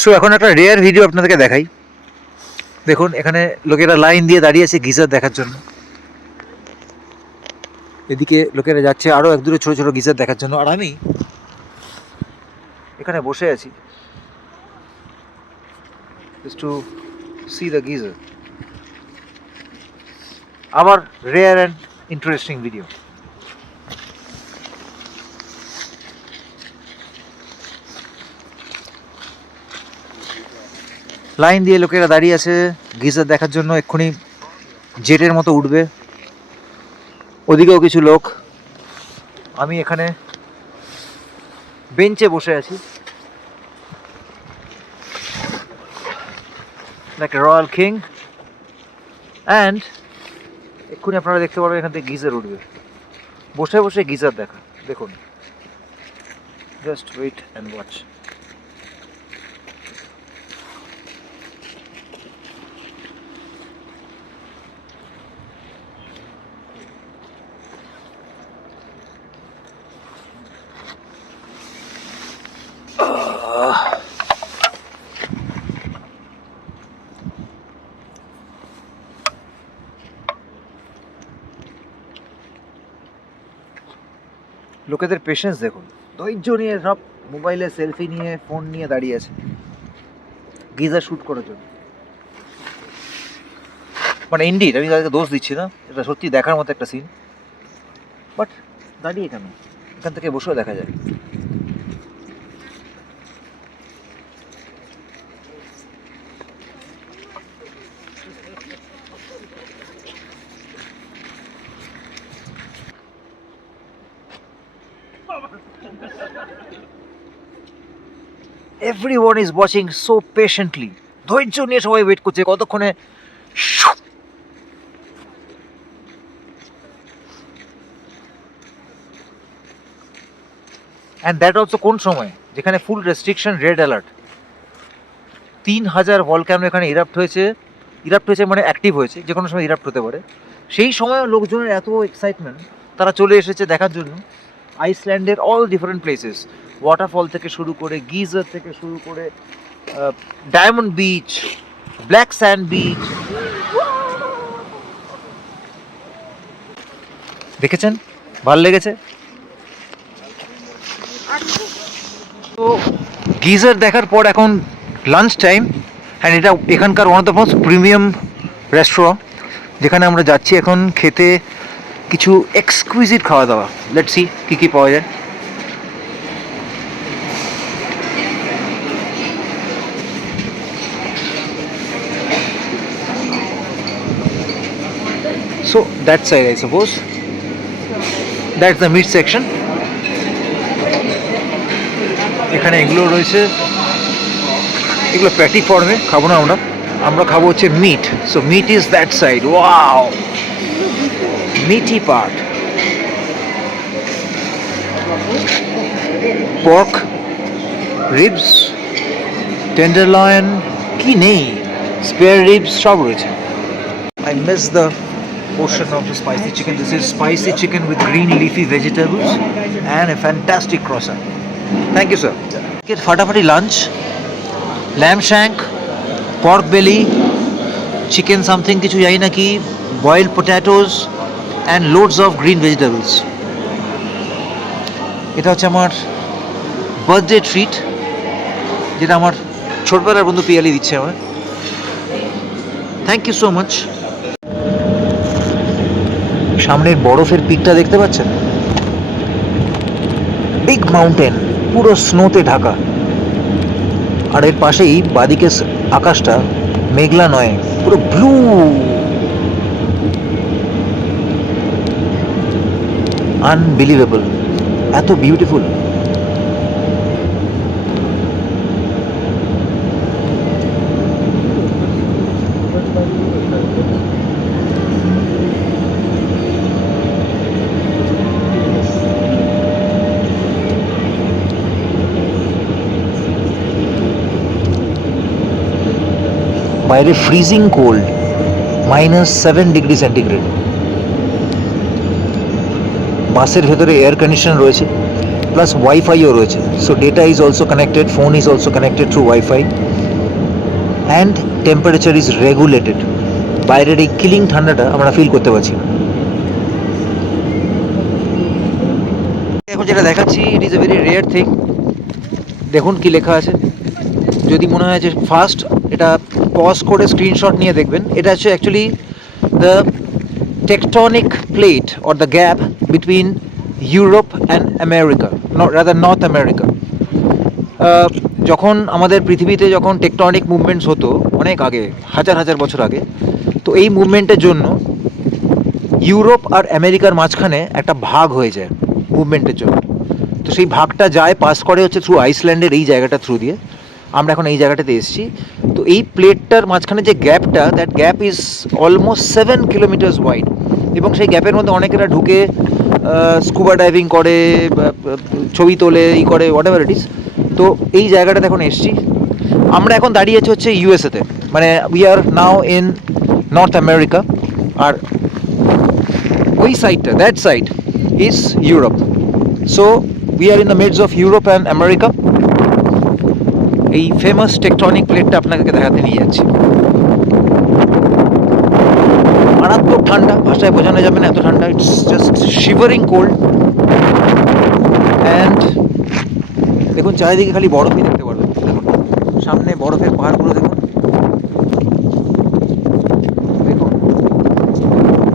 সো এখন একটা rare video আপনাদেরকে দেখাই। দেখুন এখানে লোকেরা লাইন দিয়ে দাঁড়িয়ে আছে গিজার দেখার জন্য। এদিকে লোকেরা যাচ্ছে আরও এক দূরে ছোটো ছোটো গিজার দেখার জন্য, আর আমি এখানে বসে আছি just to see the geyser. আবার rare and interesting video. Line দিয়ে লোকেরা দাঁড়িয়ে আছে গিজার দেখার জন্য, এক্ষুনি জেটের মতো উঠবে। ওদিকেও কিছু লোক, আমি এখানে বেঞ্চে বসে আছি লাইক রয়্যাল কিং, অ্যান্ড এক্ষুনি আপনারা দেখতে পারবেন এখান থেকে গিজার উঠবে। বসে বসে গিজার দেখা, দেখুন, জাস্ট ওয়েট অ্যান্ড ওয়াচ। লোকেদের পেশেন্স দেখুন, ধৈর্য নিয়ে সব মোবাইলে সেলফি নিয়ে ফোন নিয়ে দাঁড়িয়ে আছে গিজার শ্যুট করার জন্য। মানে ইন্ডিড, আমি তাদেরকে দোষ দিচ্ছি না, এটা সত্যি দেখার মতো একটা সিন। বাট দাঁড়িয়ে কেন, এখান থেকে বসেও দেখা যায়। Everyone is watching so patiently. ধৈর্য নিয়ে সবাই ওয়েট করছে কতক্ষণে। অ্যান্ড দ্যাট অলসো কোন সময়, যেখানে ফুল রেস্ট্রিকশন, রেড অ্যালার্ট। 3000 ভলক্যানো এখানে ইরাপ্ট হয়েছে মানে অ্যাক্টিভ হয়েছে, যে কোনো সময় ইরাপ্ট হতে পারে। সেই সময় লোকজনের এত এক্সাইটমেন্ট, তারা চলে এসেছে দেখার জন্য আইসল্যান্ডের অল ডিফারেন্ট প্লেসেস, ওয়াটারফল থেকে শুরু করে, গিজার থেকে শুরু করে, diamond beach, black sand beach. দেখেছেন, ভাল লেগেছে তো। গিজার দেখার পর এখন লাঞ্চ টাইম, অ্যান্ড এটা এখানকার one of the most premium restaurant, যেখানে আমরা যাচ্ছি এখন খেতে কিছু এক্সকুইজিট খাওয়া দাওয়া। লেটস সি কী কী পাওয়া যায়। So that side I suppose, that's the meat section. এখানে এগুলো রয়েছে, এগুলো প্যাটি ফর্মে, খাবো না আমরা খাবো হচ্ছে meat. So meat is that side, wow, meaty part. Pork, ribs, tenderloin, কি নেই, স্পেয়ার রিবস সব রয়েছে। I miss the portion of the spicy chicken. This is spicy chicken with green leafy vegetables and a fantastic croissant. Thank you, sir. Get ফাটাফাটি lunch, lamb shank, pork belly, chicken something কিছু জানি না কি, boiled potatoes and loads of green vegetables. এটা হচ্ছে আমার birthday treat, যেটা আমার ছোটবেলার বন্ধু পিয়ালি দিচ্ছে আমার। Thank you so much. সামনের বরফের পিকটা দেখতে পাচ্ছেন, বিগ মাউন্টেন, পুরো স্নোতে ঢাকা। আর এর পাশেই বাদিকে আকাশটা মেঘলা নয়, পুরো ব্লু। আনবিলিভেবল, এত বিউটিফুল। বাইরে ফ্রিজিং কোল্ড, -7 ডিগ্রি সেন্টিগ্রেড। বাসের ভেতরে এয়ার কন্ডিশন রয়েছে, প্লাস ওয়াইফাইও রয়েছে। So data is also connected, phone is also connected through wifi, and temperature is regulated. বাইরের এই কিলিং ঠান্ডাটা আমরা ফিল করতে পারছি না। এখন যেটা দেখাচ্ছি, it is a very rare thing. দেখুন কি লেখা আছে। যদি মনে হয় যে ফার্স্ট এটা পজ করে স্ক্রিনশট নিয়ে দেখবেন, এটা হচ্ছে actually the tectonic plate or the gap between Europe and America, rather north America. যখন আমাদের পৃথিবীতে যখন টেকটনিক মুভমেন্টস হতো অনেক আগে, হাজার হাজার বছর আগে, তো এই মুভমেন্টের জন্য ইউরোপ আর আমেরিকার মাঝখানে একটা ভাগ হয়ে যায় মুভমেন্টের জন্য। তো সেই ভাগটা যায়, পাস করে হচ্ছে থ্রু আইসল্যান্ডের এই জায়গাটা থ্রু দিয়ে। আমরা এখন এই জায়গাটাতে এসেছি। তো এই প্লেটটার মাঝখানে যে গ্যাপটা, that gap is almost 7 kilometres wide, এবং সেই গ্যাপের মধ্যে অনেকেরা ঢুকে স্কুবা ডাইভিং করে, ছবি তোলে, ই করে, হোয়াট এভার ইট ইজ। তো এই জায়গাটাতে এখন এসেছি। আমরা এখন দাঁড়িয়ে আছি হচ্ছে ইউএসএতে, মানে we are now in North America, আর ওই সাইডটা, that side is Europe. So we are in the mids of Europe and America. এই ফেমাস টেকটনিক প্লেটটা আপনাকে দেখাতে নিয়ে যাচ্ছি। মারাত্মক ঠান্ডা, ভাষায় বোঝানো যাবে না এত ঠান্ডা। It's just shivering cold. And দেখুন চারিদিকে খালি বরফই দেখতে পারবেন। দেখুন সামনে বরফের পাহাড়গুলো দেখুন, দেখুন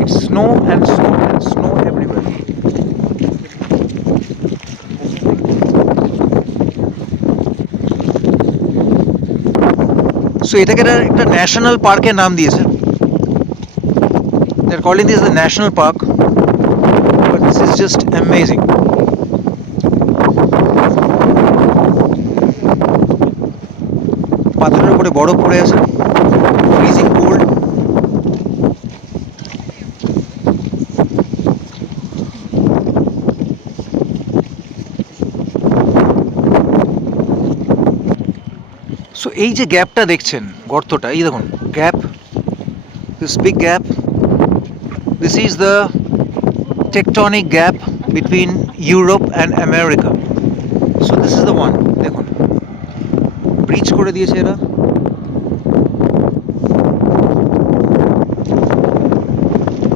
it's snow and snow and snow everywhere. So এটাকে একটা ন্যাশনাল পার্কের নাম দিয়েছে। They're calling this the national park, but this is just amazing. পাথরের উপরে বরফ পড়ে আছে, ফ্রিজিং কোল্ড। সো এই যে গ্যাপটা দেখছেন, গর্তটা, এই দেখুন gap, this big gap, this is the tectonic gap between Europe and America. So this is the one. দেখুন ব্রিজ করে দিয়েছে এরা।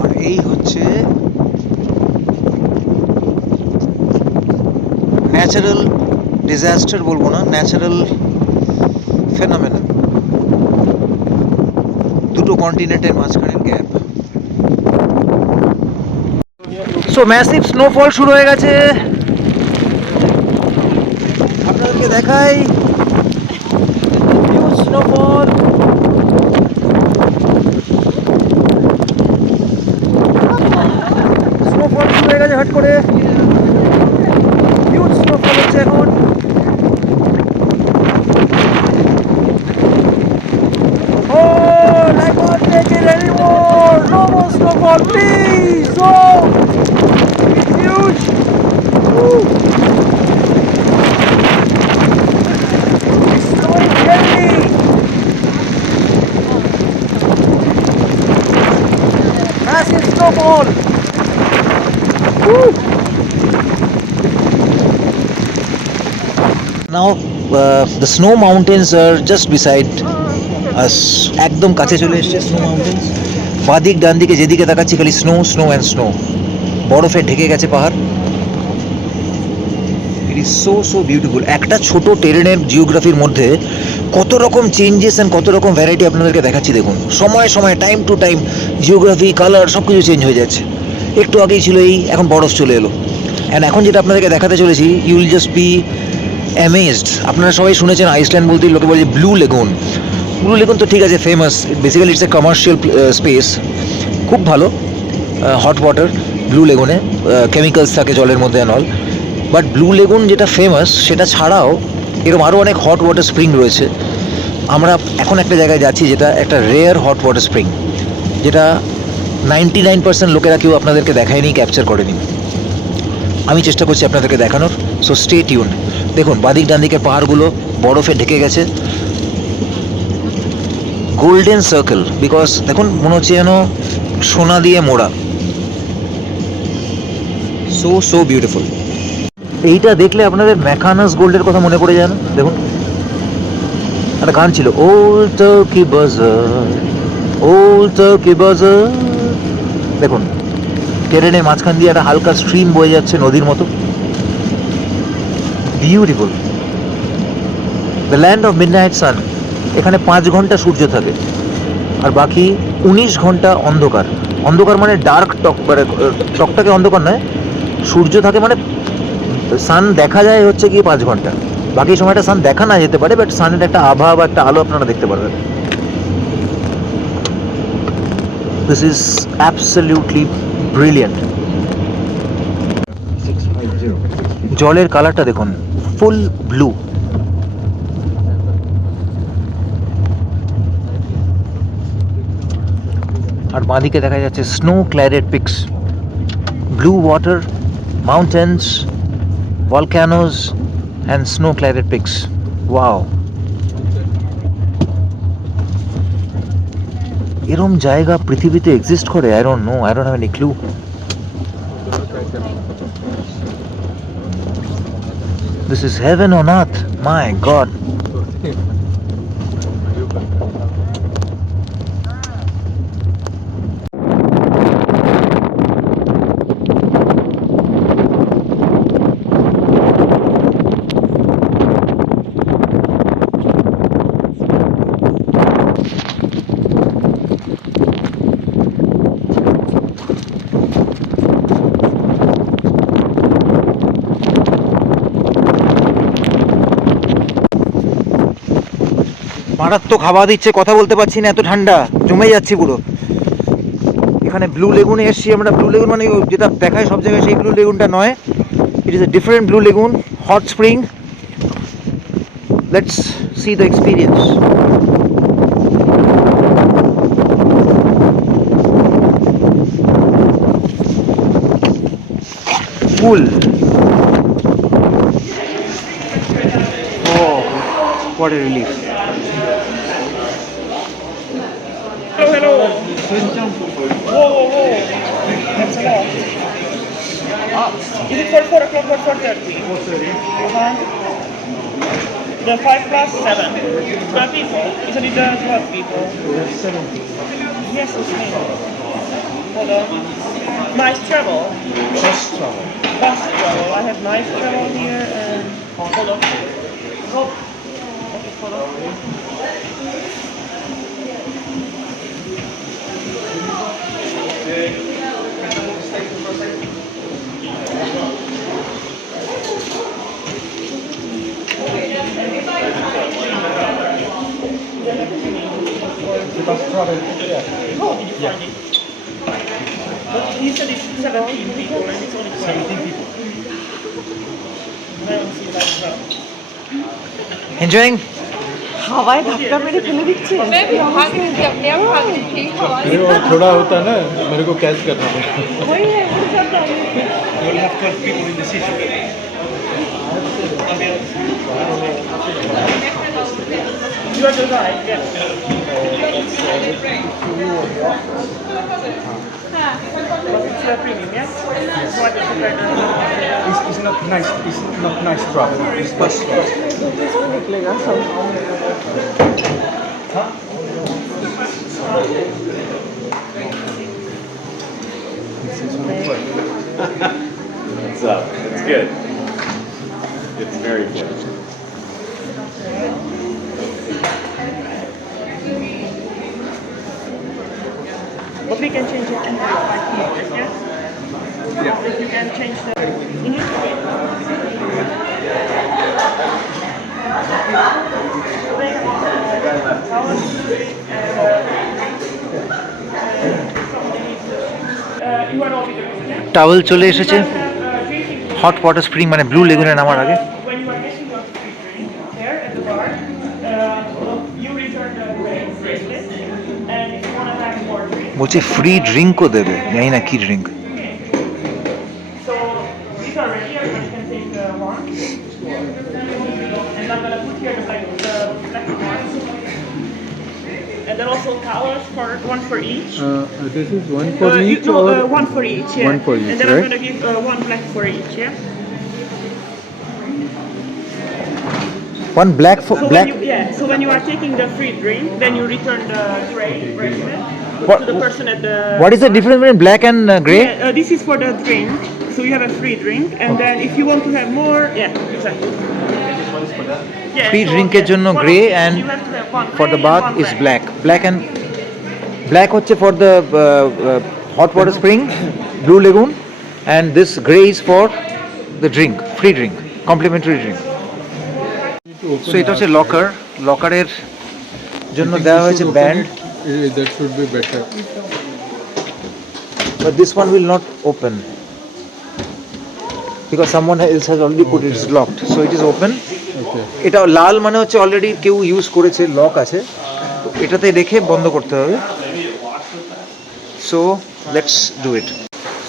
আর এই হচ্ছে ন্যাচারাল ডিজাস্টার, বলবো না, ন্যাচারাল ফেনোমেনা, দুটো কন্টিনেন্টের মাঝখানের গ্যাপ। সো ম্যাসিভ স্নোফল শুরু হয়ে গেছে। আপনাদেরকে দেখাই হিউজ স্নোফল। স্নোফল শুরু হয়ে গেছে হট করে, হিউজ স্নোফল হচ্ছে এখন। Oh, I can't take it anymore. No more snowfall, please. Oh, it's huge. Woo. It's snowing heavily. Massive snowfall. Woo. Now, the snow mountains are just beside us. একদম কাছে চলে এসেছে স্নো মাউন্টেন্স। বাদিক ডান দিকে যেদিকে তাকাচ্ছি খালি স্নো, স্নো অ্যান্ড স্নো। বরফে ঢেকে গেছে পাহাড়। It is so so beautiful. একটা ছোট টেরেনের জিওগ্রাফির মধ্যে কত রকম চেঞ্জেস অ্যান্ড কত রকম ভ্যারাইটি আপনাদেরকে দেখাচ্ছি। দেখুন সময় সময়, time to time geography, colour সব কিছু চেঞ্জ হয়ে যাচ্ছে। একটু আগেই ছিল এই, এখন বরফ চলে এলো। অ্যান্ড এখন যেটা আপনাদেরকে দেখাতে চলেছি, you will just be amazed. আপনারা সবাই শুনেছেন আইসল্যান্ড বলতেই লোকে বলে ব্লু লেগুন। ব্লু লেগুন তো ঠিক আছে, famous, basically it's a commercial space, খুব ভালো হট ওয়াটার ব্লু লেগুনে, কেমিক্যালস থাকে জলের মধ্যে and all. But blue lagoon যেটা ফেমাস, সেটা ছাড়াও এরকম আরও অনেক হট ওয়াটার স্প্রিং রয়েছে। আমরা এখন একটা জায়গায় যাচ্ছি যেটা একটা রেয়ার হট ওয়াটার স্প্রিং, যেটা 99% লোকেরা কেউ আপনাদেরকে দেখায়নি, ক্যাপচার করেনি। আমি চেষ্টা করছি আপনাদেরকে দেখানোর। So stay tuned. দেখুন বাদিক ডান দিকের পাহাড়গুলো বরফে ঢেকে গেছে, গোল্ডেন সার্কেল, বিকজ দেখুন মনে হচ্ছে যেন সোনা দিয়ে মোড়া। So so beautiful. এইটা দেখলে আপনাদের ম্যাকানাস গোল্ডের কথা মনে পড়ে যায় না? দেখুন, একটা গান ছিল, ওল্ড টার্কি বাজার, ওল্ড টার্কি বাজার। দেখুন, কেরেনের মাঝখান দিয়ে একটা হালকা স্ট্রিম বয়ে যাচ্ছে নদীর মতো। Beautiful. The land of midnight সান। এখানে 5 ঘন্টা সূর্য থাকে আর বাকি 19 ঘন্টা অন্ধকার। অন্ধকার মানে ডার্ক টক, মানে টকটাকে অন্ধকার নয়, সূর্য থাকে মানে সান দেখা যায় হচ্ছে গিয়ে 5 ঘন্টা। বাকি সময়টা সান দেখা না যেতে পারে, বাট সানের একটা আভা বা একটা আলো আপনারা দেখতে পারবেন। This is absolutely brilliant. জলের কালারটা দেখুন, ফুল ব্লু। আর বাঁদিকে দেখা যাচ্ছে snow cladded peaks, blue water, mountains, volcanoes and snow cladded peaks. Wow. এরম জায়গা পৃথিবীতে এক্সিস্ট করে? I don't know, I don't have any clue. This is heaven on earth, my god. মারাত্মক হাওয়া দিচ্ছে, কথা বলতে পারছি না, এত ঠান্ডা, জমে যাচ্ছি পুরো। এখানে ব্লু লেগুনে এসছি আমরা। ব্লু লেগুন মানে যেটা দেখায় সব জায়গায় সেই ব্লু লেগুনটা নয়, it is a different blue lagoon, hot spring. Let's see the experience. Cool. Oh, what a relief. Hello. Whoa. That's a lot. Is it for 4 o'clock or 4:30? 4:30. The 5 plus 7. 12 people. Isn't it the 12 people? 17. Yes, it's me. Hold on. Nice travel. Bus travel. I have nice travel here and hold on. Okay, hold on. Oh, did you find it? But he said it's 17 people and it's only 17 people. I don't see that as well. Enjoying? हवाएं धक्का मेरे फैले दिखते हैं। मैं भी भाग रही थी अपने आप भाग रही थी हवा से। अरे वो थोड़ा होता है ना, मेरे को कैच करना पड़ेगा। वही है उड़ जाता है। You'll have 12 people in the city. You are the guide, yes. But it's premium, yes? So I just prepared It's not nice. It's not nice drop. It's bus drop. इसमें निकलेगा सब। What's up? It's good. It's very good. But we can change it to 5 meters, yes? Yeah. If you can change the... You are all with the... towel চলে এসেছে। Hot water spring মানে ব্লু লেগুনে নামার আগে। When you are getting your drink there at the bar, you return the bracelet, and if you want to have more drinks, বলছে ফ্রি ড্রিঙ্কও দেবে, জানি না কি drink. so these are ready. Everybody can take one, and I'm gonna put here the black one, and then also towels for one for each. This is one for each No, or one for each. Yeah. One for each, and then right? I'm gonna give one black for each. Yeah. One black for So black. so when you are taking the free drink, then you return the gray bracelet What- to the person at the. What is the difference between black and grey? Yeah, this is for the drink. So you have a free drink, and then if you want to have more, yeah, exactly. Yeah, Free so, drink এর জন্য one of grey each. and You have to have one for the grey and bath one is black. black and black হচ্ছে for the hot water spring, blue lagoon, and this grey is for the drink, free drink, complimentary drink. So এটা হচ্ছে লকারের জন্য দেওয়া হয়েছে band, That should be better. but this one will not open because someone else has already put it, it's locked, so it is open. Okay. এটা লাল মানে হচ্ছে অলরেডি কেউ ইউজ করেছে, লক আছে, তো এটাতে রেখে বন্ধ করতে হবে। So let's do it.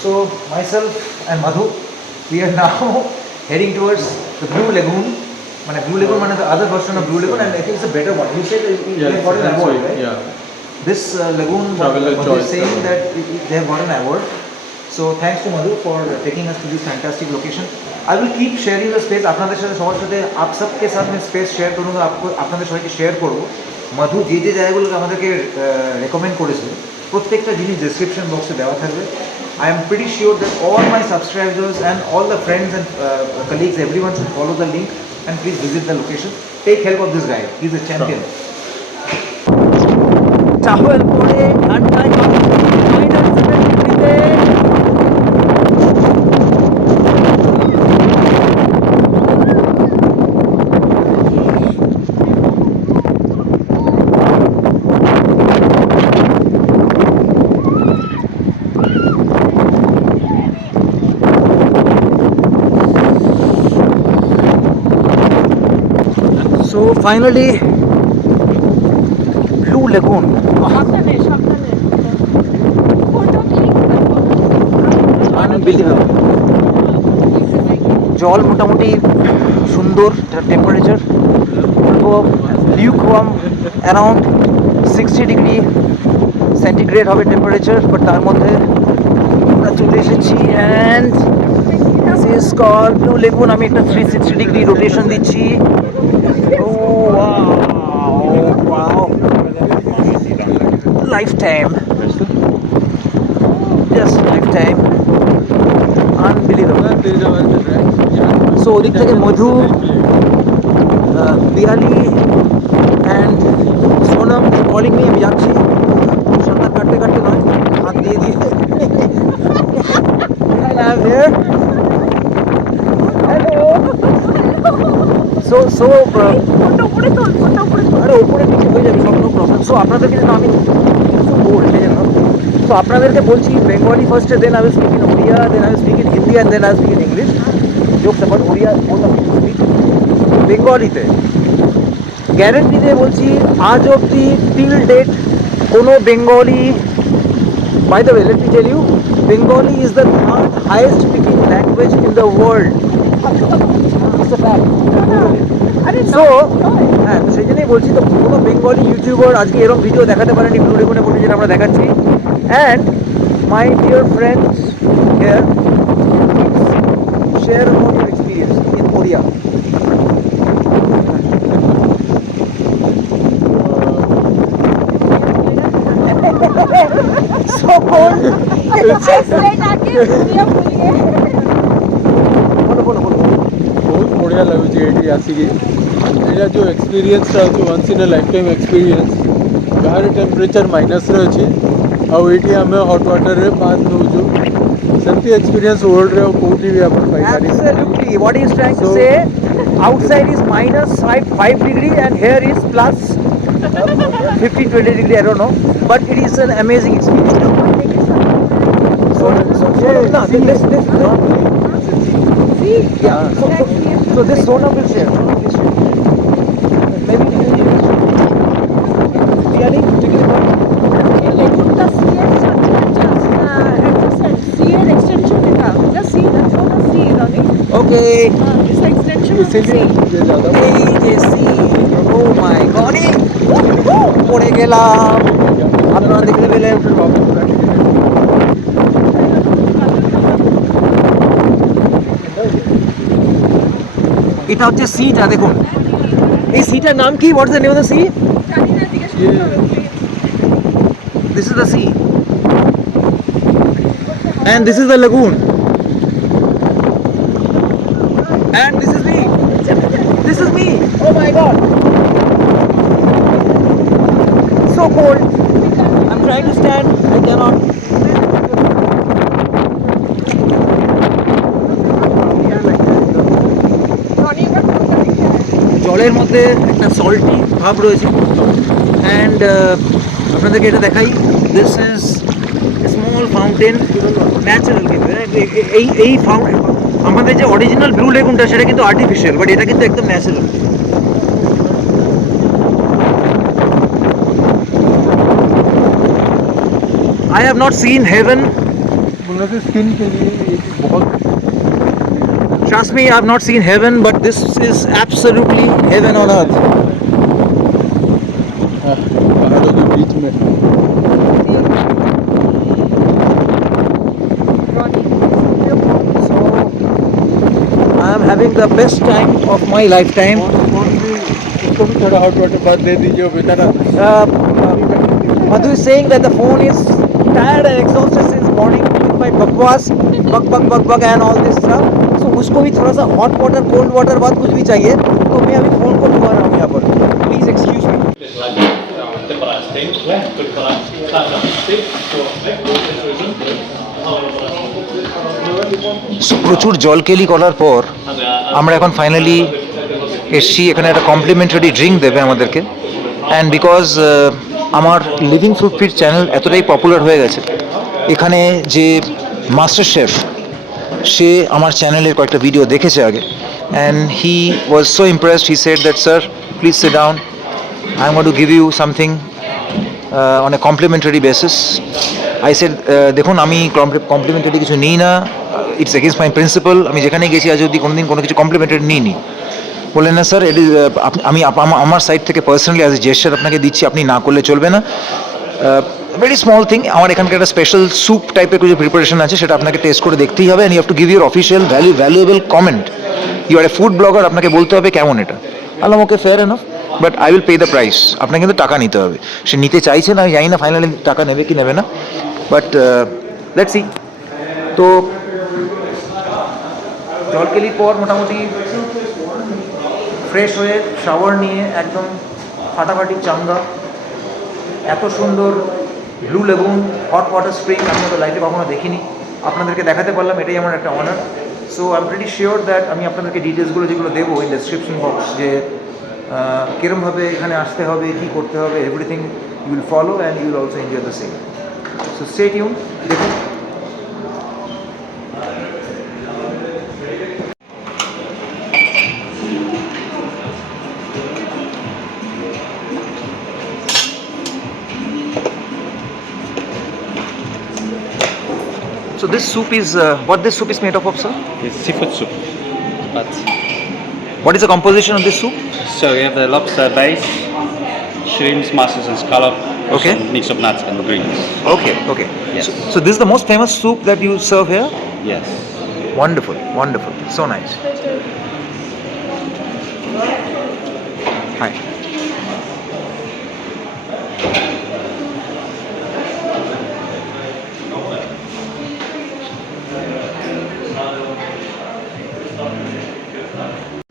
So myself and Madhu, we are now heading towards the Blue Lagoon, মানে ব্লু লেগুন মানে the other version of Blue Lagoon, and I think it's a better one. You said you have got an award, right? Yeah. This lagoon, Traveler Madhu choice is saying award. that they have got an award. So thanks to Madhu for taking us to this fantastic location. I will keep sharing the space. আপনাদের সাথে সবার সাথে आप सबके साथ मैं space share করুন, আপনাদের সবাইকে শেয়ার করব। মধু যে যে জায়গাগুলো আমাদেরকে রেকমেন্ড করেছে প্রত্যেকটা জিনিস ডেসক্রিপশন বক্সে দেওয়া থাকবে। I am pretty sure that all my subscribers and all the friends and colleagues, everyone should follow the link and please visit the location. Take help of this guy. He's a champion. Towel পরে ঠান্ডায় -7 So finally, Blue Lagoon. সাবধানে সাবধানে photo click Unbelievable. জল মোটামুটি সুন্দর, temperature বলবো lukewarm, around 60 degree centigrade হবে temperature, but তার মধ্যে আমরা চলে এসেছি and this is called blue lagoon. আমি একটা 360 ডিগ্রি রোটেশন দিচ্ছি। Lifetime, just lifetime, unbelievable. So ওদিক থেকে Madhu, Piali and Sonam calling me, আমি যাচ্ছি সাঁতার কাটতে কাটতে নয়, হাত দিয়ে দিয়ে। And I'm here. Hello. So photo উপরে তোল, ফটো উপরে তোল। আরে ওপরে নিচে হয়ে যাবে, সব নো প্রবলেম। সো আপনাদেরকে যেন আমি বোল্ড সেই জন্য, সো আপনাদেরকে বলছি বেঙ্গলি ফার্স্টে, then I will speak in Odia, then I will speak in Hindi, and then I will speak in English. Jokes about Odia বেঙ্গলিতে গ্যারেন্টি দিয়ে বলছি, আজ অবধি টিল ডেট কোনো Bengali, by the way let me tell you, Bengali is the third highest speaking language in the world. It's a fact. So হ্যাঁ, তো সেই জন্যই বলছি, তো কোনো বেঙ্গলি ইউটিউবার আজকে এরকম ভিডিও দেখাতে পারেনি ব্লু লেগুনে বলে যেটা আমরা দেখাচ্ছি। And my dear friends here, share about your experience in Odia. So cold. बोलो बोलो बोलो। ବହୁତ ବଢ଼ିଆ ଲାଗୁଛି ଏଇଠି ଆସିକି। ଏଇଟା ଯେଉଁ ଏକ୍ସପିରିଏନ୍ସଟା ହେଉଛି once in a life time experience. ବାହାରେ ଟେମ୍ପରେଚର୍ ମାଇନସ୍ରେ ଅଛି, ଆଉ ଏଇଠି ଆମେ ହଟ୍ ୱାଟର୍ରେ ବାଥ୍ ନେଉଛୁ। ସେମିତି ଏକ୍ସପିରିଏନ୍ସ ୱାର୍ଲଡ଼ରେ ଆଉ କେଉଁଠି ବି ଆପଣ ପାଇପାରିବେ। Absolutely. What he is trying to So- say, outside is -5 degree and here is plus 15-20 degree, I don't know, but it is an amazing experience. So no, this yeah. So this Sonam will share. Sonam will share. Maybe Piali, take it from. লেগুনটা সিএর extension এটা, just sea, that's all the sea, Rani. Okay. This extension of the इसीलिए sea. मुझे ज़्यादा এই যে sea. Oh my God. পড়ে গেলাম। আপনারা দেখতে পেলেন। এটা হচ্ছে সিটা, দেখুন এই সিটার নাম কি? What's the name of the sea? This is the sea. And this is the lagoon. And this is me. This is me. Oh my god. So cold. I'm trying to stand. I cannot. জলের মধ্যে একটা সল্টি ভাব রয়েছে অ্যান্ড আপনাদেরকে এটা দেখাই this is small fountain natural কিন্তু এই ফাউন্টেন আমাদের যে অরিজিনাল ব্লু লেগুনটা সেটা কিন্তু আর্টিফিশিয়াল বাট এটা কিন্তু একদম natural I have not seen heaven skin के लिए ये बहुत trust me I have not seen heaven but this is absolutely heaven on earth पहाड़ों के बीच में so I am having the best time of my lifetime इसको भी थोड़ा हॉट वाटर बात दे दीजिए बेचारा Madhu is saying that the phone is tired and exhausted since morning with my bakwas, bak and all this stuff. So उसको भी थोड़ा सा hot water, cold water बात कुछ भी चाहिए तो मैं अभी फ़ोन को ढूंढ रहा हूँ यहाँ पर. Please excuse me. So প্রচুর জলকেলি করার পর আমরা এখন ফাইনালি এসছি এখানে একটা কমপ্লিমেন্টারি ড্রিঙ্ক দেবে আমাদেরকে অ্যান্ড বিকজ আমার লিভিং ফ্রুট ফিট চ্যানেল এতটাই পপুলার হয়ে গেছে এখানে যে মাস্টার শেফ সে আমার চ্যানেলের কয়েকটা ভিডিও দেখেছে আগে and he was so impressed he said that sir please sit down I am going to give you something on a complimentary basis I said দেখুন আমি কমপ্লিমেন্টারি কিছু নিই না ইটস এগেন্সট মাই প্রিন্সিপাল আমি যেখানে গেছি আজ অবধি কোনোদিন কোনো কিছু কমপ্লিমেন্টারি নিইনি বললেন না স্যার এটি আমি আমার সাইড থেকে পার্সোনালি অ্যাজ এ জেস্টার আপনাকে দিচ্ছি আপনি না করলে চলবে না ভেরি স্মল থিং আমার এখানকার একটা স্পেশাল স্যুপ টাইপের কিছু প্রিপারেশন আছে সেটা আপনাকে টেস্ট করে দেখতেই হবে and you have to give your official valuable comment you are a food blogger আপনাকে বলতে হবে কেমন এটা আলাম okay fair enough but I will pay the price আপনাকে কিন্তু টাকা নিতে হবে সে নিতে চাইছে না আমি জানি না ফাইনালি টাকা নেবে কি নেবে না বাট লেটস সি তো জলকেলির পর মোটামুটি ফ্রেশ হয়ে শাওয়ার নিয়ে একদম ফাটাফাটি চাঙ্গা এত সুন্দর blue lagoon hot water spring আমি তো লাইফে কখনো দেখিনি আপনাদেরকে দেখাতে পারলাম এটাই আমার একটা honour so I am pretty sure that আমি আপনাদেরকে ডিটেলসগুলো যেগুলো দেবো ইন ডেসক্রিপশন বক্স যে কীরমভাবে এখানে আসতে হবে কী করতে হবে everything you will follow and you will also enjoy the same so stay tuned দেখুন So this soup is what this soup is made of, sir? It's seafood soup. But What is the composition of this soup? so we have the lobster base, shrimps, mussels, and scallop. with Okay. some mix of nuts and greens. Okay, okay. Yes. So this is the most famous soup that you serve here? Yes. Wonderful, wonderful. So nice. Hi.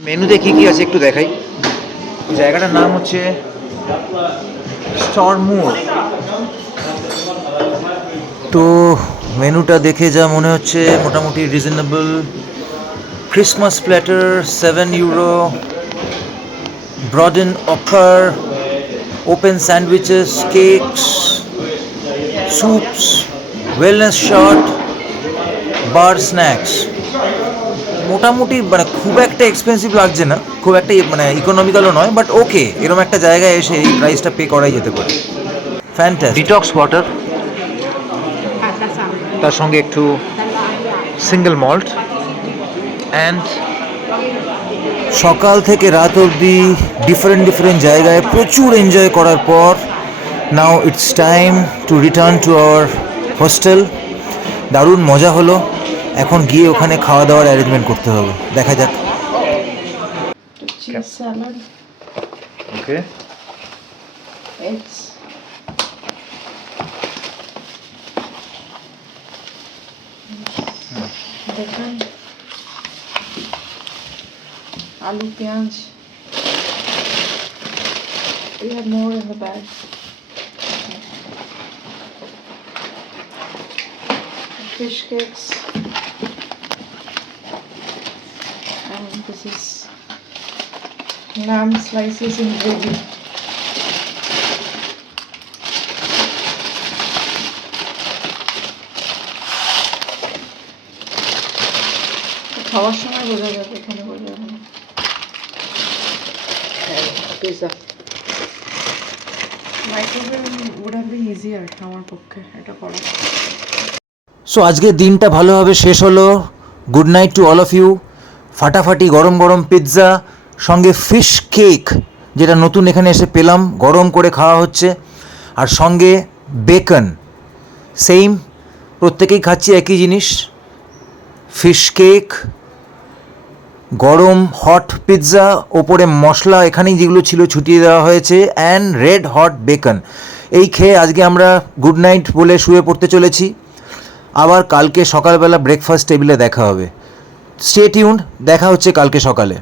মেনুতে কি কি আছে একটু দেখাই জায়গাটার নাম হচ্ছে স্টরমুর তো মেনুটা দেখে যা মনে হচ্ছে মোটামুটি রিজনেবল ক্রিসমাস প্ল্যাটার €7 ব্রডেন অকার open sandwiches cakes soups wellness shot bar snacks মোটামুটি মানে খুব একটা এক্সপেন্সিভ লাগছে না খুব একটা মানে ইকোনমিক্যালও নয় বাট ওকে এরকম একটা জায়গায় এসে এই প্রাইসটা পে করাই যেতে পারে ফ্যান্টাস্টিক ডিটক্স ওয়াটার তার সঙ্গে একটু সিঙ্গেল মল্ট অ্যান্ড সকাল থেকে রাত অবধি ডিফারেন্ট জায়গায় প্রচুর এনজয় করার পর now it's time to return to our hostel দারুণ মজা হলো এখন গিয়ে ওখানে খাওয়া দাওয়ার অ্যারেঞ্জমেন্ট করতে হবে দেখা যাক Cheese salad. Okay Eggs. Bacon. Aloo, pyaj. We have more in the bag. Fish cakes. And this is lamb slices in gravy. খাওয়ার সময় বোঝা যাবে, এখানে বোঝা যাবে না। Pizza microwave would have been easier আমার পক্ষে এটা করা। সো আজকের দিনটা ভালোভাবে শেষ হলো। Good night to all of you. ফাটাফাটি গরম গরম পিৎজা, সঙ্গে ফিশ কেক, যেটা নতুন এখানে এসে পেলাম, গরম করে খাওয়া হচ্ছে, আর সঙ্গে বেকন। সেম, প্রত্যেকেই খাচ্ছি একই জিনিস, ফিশ কেক, গরম হট পিৎজা, ওপরে মশলা এখানেই যেগুলো ছিল ছুটিয়ে দেওয়া হয়েছে, অ্যান্ড রেড হট বেকন। এই খেয়ে আজকে আমরা গুড নাইট বলে শুয়ে পড়তে চলেছি। আবার কালকে সকালবেলা ব্রেকফাস্ট টেবিলে দেখা হবে। স্টে টিউনড, দেখা হচ্ছে কালকে সকালে।